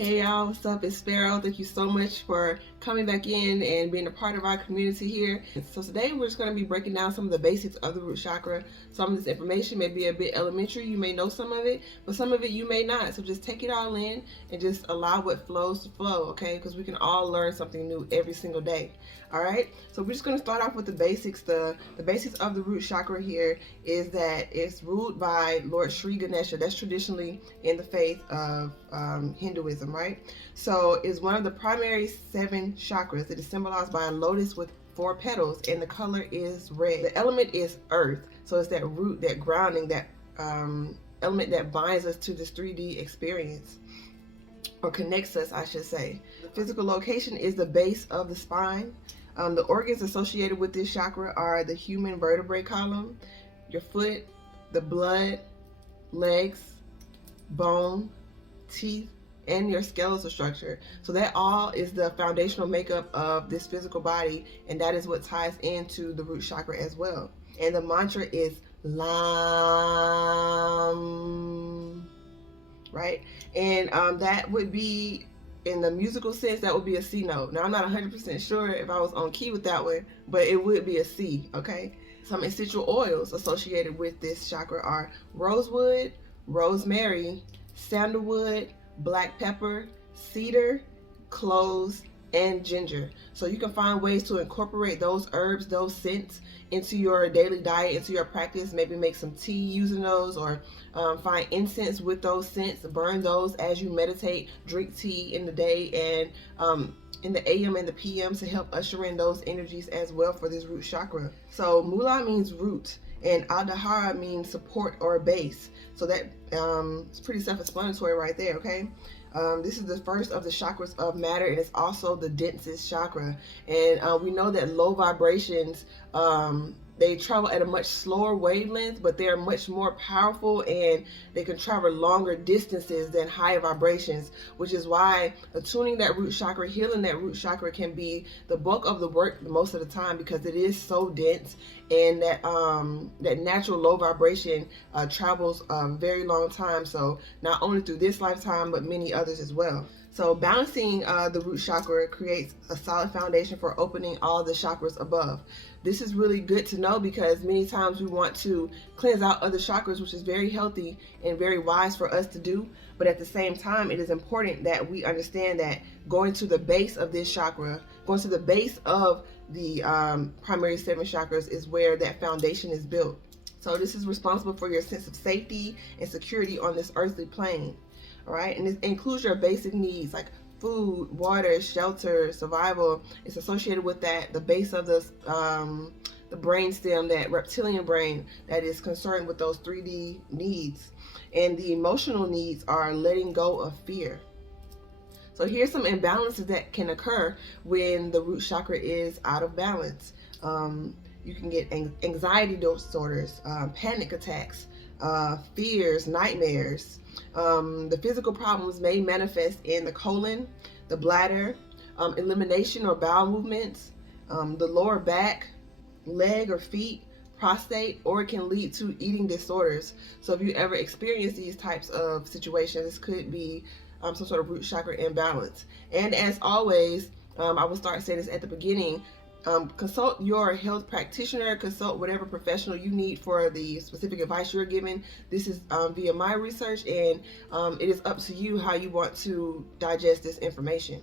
Hey y'all, what's up? It's Pharaoh. Thank you so much for coming back in and being a part of our community here. So today we're just going to be breaking down some of the basics of the root chakra. Some of this information may be a bit elementary. You may know some of it, but some of it you may not. So just take it all in and just allow what flows to flow, okay? Because we can all learn something new every single day. All right, so we're just going to start off with the basics. The basics of the root chakra here is that it's ruled by Lord Sri Ganesha. That's traditionally in the faith of Hinduism, right? So it's one of the primary 7 chakras. It is symbolized by a lotus with 4 petals, and the color is red. The element is earth, so it's that root, that grounding, that element that binds us to this 3D experience, or connects us, I should say. The physical location is the base of the spine. The organs associated with this chakra are the human vertebrae column, your foot, the blood, legs, bone, teeth, and your skeletal structure. So that all is the foundational makeup of this physical body, and that is what ties into the root chakra as well. And the mantra is Lam, right? And that would be, in the musical sense, that would be a C note. Now I'm not 100% sure if I was on key with that one, but it would be a C, okay? Some essential oils associated with this chakra are rosewood, rosemary, sandalwood, black pepper, cedar, cloves, and ginger. So you can find ways to incorporate those herbs, those scents, into your daily diet, into your practice. Maybe make some tea using those, or find incense with those scents, burn those as you meditate, drink tea in the day, and in the AM and the PM to help usher in those energies as well for this root chakra. So Mula means root, and Adhara means support or base. So that it's pretty self-explanatory right there, okay? This is the first of the chakras of matter, and it's also the densest chakra. And we know that low vibrations, they travel at a much slower wavelength, but they're much more powerful, and they can travel longer distances than higher vibrations, which is why attuning that root chakra, healing that root chakra, can be the bulk of the work most of the time, because it is so dense, and that natural low vibration travels a very long time, so not only through this lifetime but many others as well. So balancing the root chakra creates a solid foundation for opening all the chakras above. This is really good to know, because many times we want to cleanse out other chakras, which is very healthy and very wise for us to do. But at the same time, it is important that we understand that going to the base of this chakra, going to the base of the primary 7 chakras, is where that foundation is built. So this is responsible for your sense of safety and security on this earthly plane. All right, and it includes your basic needs like food, water, shelter, survival. It's associated with that, the base of the brain stem, that reptilian brain that is concerned with those 3D needs. And the emotional needs are letting go of fear. So here's some imbalances that can occur when the root chakra is out of balance. You can get anxiety disorders, panic attacks, fears, nightmares. The physical problems may manifest in the colon, the bladder, elimination or bowel movements, the lower back, leg or feet, prostate, or it can lead to eating disorders. So if you ever experience these types of situations, this could be some sort of root chakra imbalance. And as always, I will start saying this at the beginning, consult your health practitioner, consult whatever professional you need for the specific advice you're given. This is via my research, and it is up to you how you want to digest this information.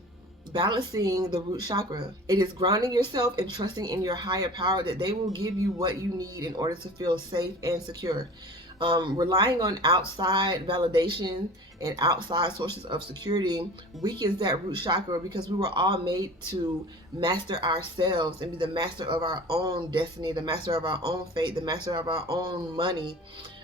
Balancing the root chakra. It is grounding yourself and trusting in your higher power that they will give you what you need in order to feel safe and secure. Relying on outside validation and outside sources of security weakens that root chakra, because we were all made to master ourselves and be the master of our own destiny, the master of our own fate, the master of our own money,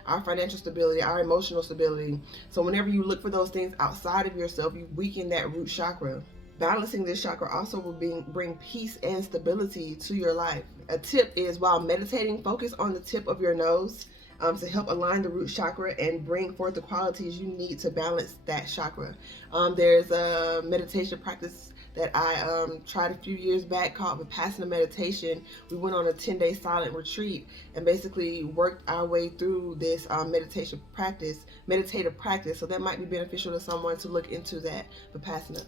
our financial stability, our emotional stability. So whenever you look for those things outside of yourself, you weaken that root chakra. Balancing this chakra also will bring peace and stability to your life. A tip is, while meditating, focus on the tip of your nose. to help align the root chakra and bring forth the qualities you need to balance that chakra. There's a meditation practice that I tried a few years back called Vipassana meditation. We went on a 10-day silent retreat and basically worked our way through this meditative practice. So that might be beneficial to someone to look into that Vipassana.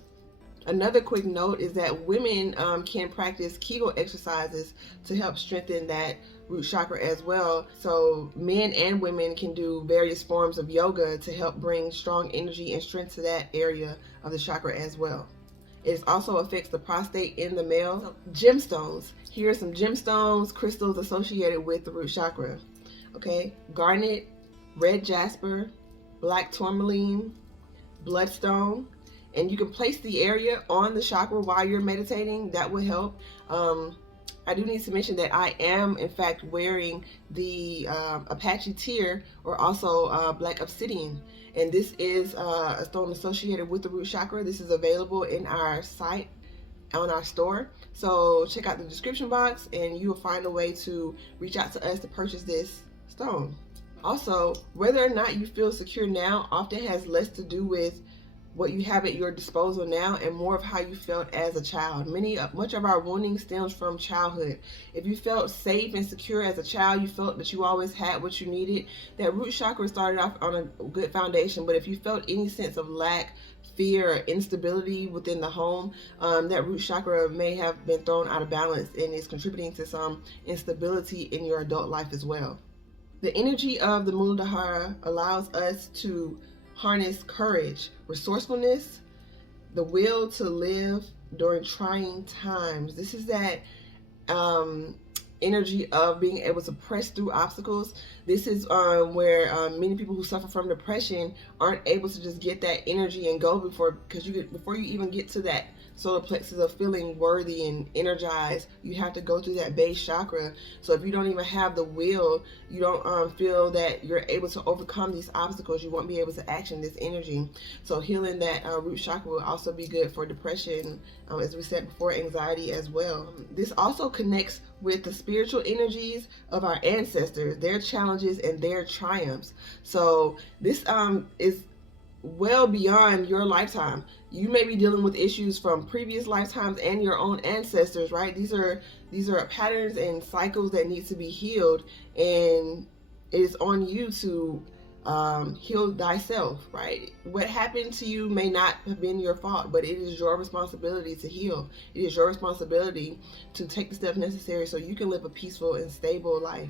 Another quick note is that women can practice Kegel exercises to help strengthen that root chakra as well. So men and women can do various forms of yoga to help bring strong energy and strength to that area of the chakra as well. It also affects the prostate in the male. Gemstones. Here are some gemstones, crystals associated with the root chakra. Okay, garnet, red jasper, black tourmaline, bloodstone. And you can place the area on the chakra while you're meditating. That will help. I do need to mention that I am in fact wearing the Apache tear, or also black obsidian, and this is a stone associated with the root chakra. This is available in our site, on our store, so check out the description box and you will find a way to reach out to us to purchase this stone. Also, whether or not you feel secure now often has less to do with what you have at your disposal now and more of how you felt as a child. Much of our wounding stems from childhood. If you felt safe and secure as a child, you felt that you always had what you needed, that root chakra started off on a good foundation. But if you felt any sense of lack, fear, or instability within the home, that root chakra may have been thrown out of balance and is contributing to some instability in your adult life as well. The energy of the Muladhara allows us to harness courage, resourcefulness, the will to live during trying times. This is that energy of being able to press through obstacles. This is where many people who suffer from depression aren't able to just get that energy and go before you even get to that solar plexus of feeling worthy and energized. You have to go through that base chakra. So if you don't even have the will, you don't feel that you're able to overcome these obstacles, you won't be able to action this energy. So healing that root chakra will also be good for depression, as we said before, anxiety as well. This also connects with the spiritual energies of our ancestors, their challenges and their triumphs. So this is well beyond your lifetime. You may be dealing with issues from previous lifetimes and your own ancestors, right? These are patterns and cycles that need to be healed, and it is on you to heal thyself, right? What happened to you may not have been your fault, but it is your responsibility to heal. It is your responsibility to take the steps necessary so you can live a peaceful and stable life.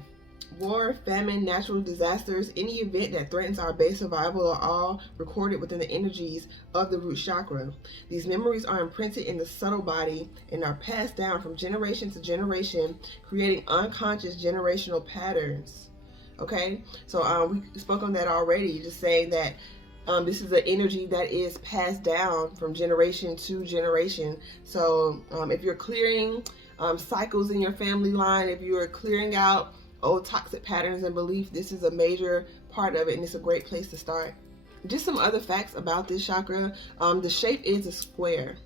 War, famine, natural disasters, any event that threatens our base survival are all recorded within the energies of the root chakra. These memories are imprinted in the subtle body and are passed down from generation to generation, creating unconscious generational patterns. Okay, so we spoke on that already, just saying that this is an energy that is passed down from generation to generation. So if you're clearing cycles in your family line, if you are clearing out old toxic patterns and beliefs, this is a major part of it, and it's a great place to start. Just some other facts about this chakra. The shape is a square.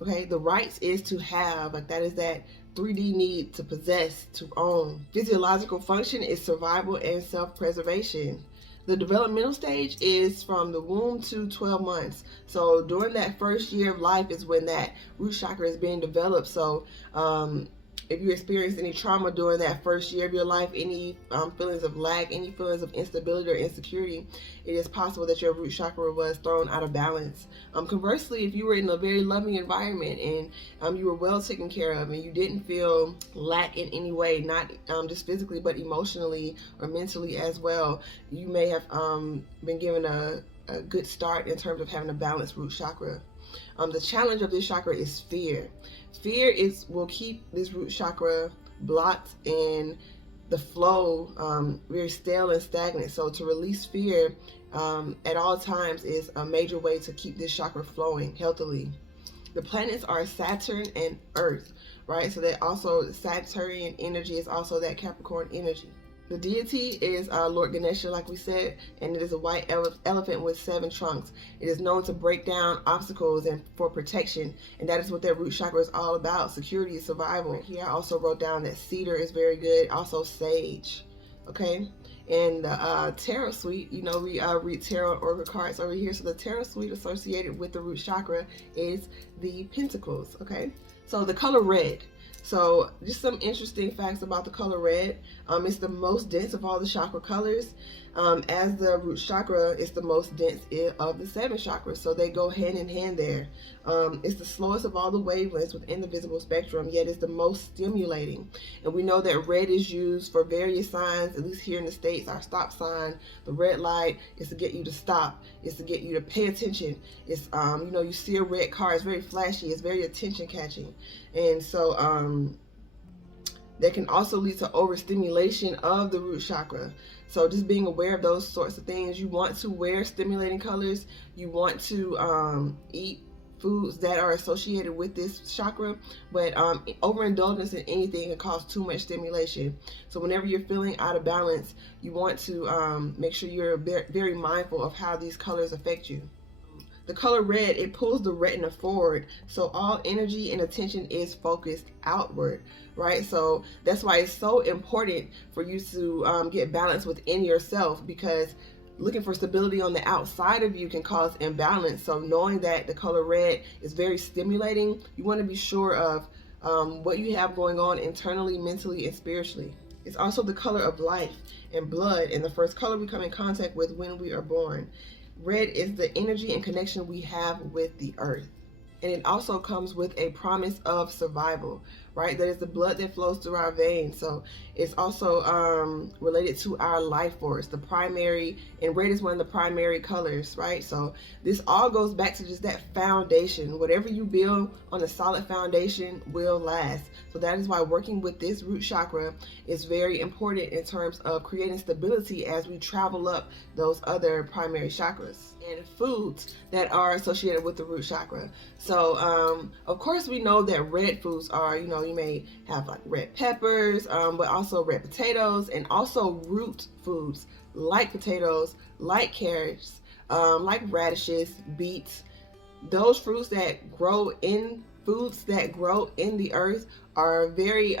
Okay, the rights is to have, like that is that 3D need, to possess, to own. Physiological function is survival and self-preservation. The developmental stage is from the womb to 12 months. So during that first year of life is when that root chakra is being developed. So if you experience any trauma during that first year of your life, any feelings of lack, any feelings of instability or insecurity, it is possible that your root chakra was thrown out of balance. Conversely, if you were in a very loving environment and you were well taken care of and you didn't feel lack in any way, not just physically but emotionally or mentally as well, you may have been given a good start in terms of having a balanced root chakra. The challenge of this chakra is fear. Fear will keep this root chakra blocked in the flow, very stale and stagnant. So to release fear at all times is a major way to keep this chakra flowing healthily. The planets are Saturn and Earth, right? So that also Saturnian energy is also that Capricorn energy. The deity is Lord Ganesha, like we said, and it is a white elephant with 7 trunks. It is known to break down obstacles and for protection, and that is what that root chakra is all about, security, survival. Here I also wrote down that cedar is very good, also sage, okay? And the tarot suite, you know, we read tarot and oracle cards over here. So the tarot suite associated with the root chakra is the pentacles, okay? So the color red. So just some interesting facts about the color red. It's the most dense of all the chakra colors. As the root chakra is the most dense of the 7 chakras, so they go hand in hand there. It's the slowest of all the wavelengths within the visible spectrum, yet it's the most stimulating. And we know that red is used for various signs, at least here in the States. Our stop sign, the red light, is to get you to stop. It's to get you to pay attention. It's, you know, you see a red car, it's very flashy, it's very attention catching. And so that can also lead to overstimulation of the root chakra. So just being aware of those sorts of things. You want to wear stimulating colors. You want to eat foods that are associated with this chakra, but overindulgence in anything can cause too much stimulation. So whenever you're feeling out of balance, you want to make sure you're very mindful of how these colors affect you. The color red, it pulls the retina forward, so all energy and attention is focused outward, right? So that's why it's so important for you to get balance within yourself, because looking for stability on the outside of you can cause imbalance. So knowing that the color red is very stimulating, you want to be sure of what you have going on internally, mentally, and spiritually. It's also the color of life and blood, and the first color we come in contact with when we are born. Red is the energy and connection we have with the earth. And it also comes with a promise of survival, right? That is the blood that flows through our veins. So it's also related to our life force, the primary, and red is one of the primary colors, right? So this all goes back to just that foundation. Whatever you build on a solid foundation will last. So that is why working with this root chakra is very important in terms of creating stability as we travel up those other primary chakras. And foods that are associated with the root chakra. So of course we know that red foods are, you know, you may have like red peppers, but also red potatoes, and also root foods like potatoes, like carrots, like radishes, beets. Those fruits that grow in foods that grow in the earth are very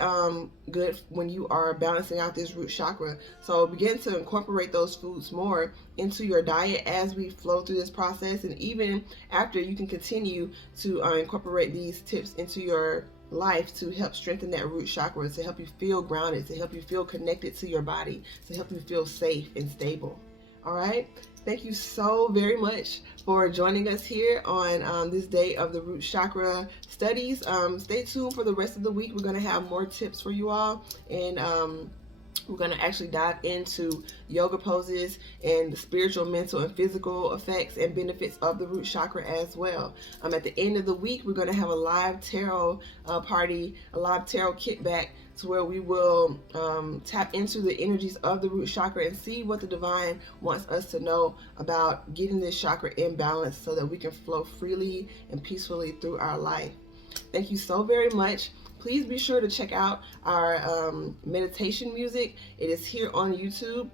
good when you are balancing out this root chakra. So begin to incorporate those foods more into your diet as we flow through this process, and even after, you can continue to incorporate these tips into your life to help strengthen that root chakra, to help you feel grounded, to help you feel connected to your body, to help you feel safe and stable. All right. Thank you so very much for joining us here on this day of the root chakra studies. Stay tuned for the rest of the week. We're going to have more tips for you all, and we're going to actually dive into yoga poses and the spiritual, mental, and physical effects and benefits of the root chakra as well. At the end of the week, we're going to have a live tarot party, a live tarot kickback, to where we will tap into the energies of the root chakra and see what the divine wants us to know about getting this chakra in balance so that we can flow freely and peacefully through our life. Thank you so very much. Please be sure to check out our meditation music. It is here on YouTube.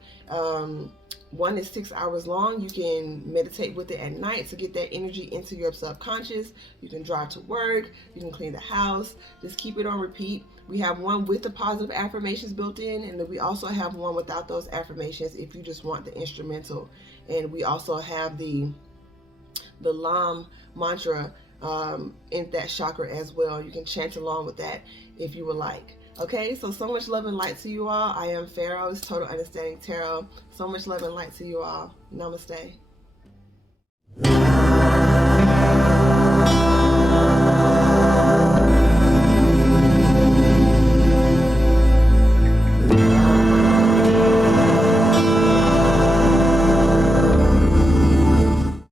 One is 6 hours long. You can meditate with it at night to get that energy into your subconscious. You can drive to work. You can clean the house. Just keep it on repeat. We have one with the positive affirmations built in, and then we also have one without those affirmations if you just want the instrumental. And we also have the Lam mantra in that chakra as well. You can chant along with that if you would like. Okay, so much love and light to you all. I am Pharaohs, Total Understanding Tarot. So much love and light to you all. Namaste.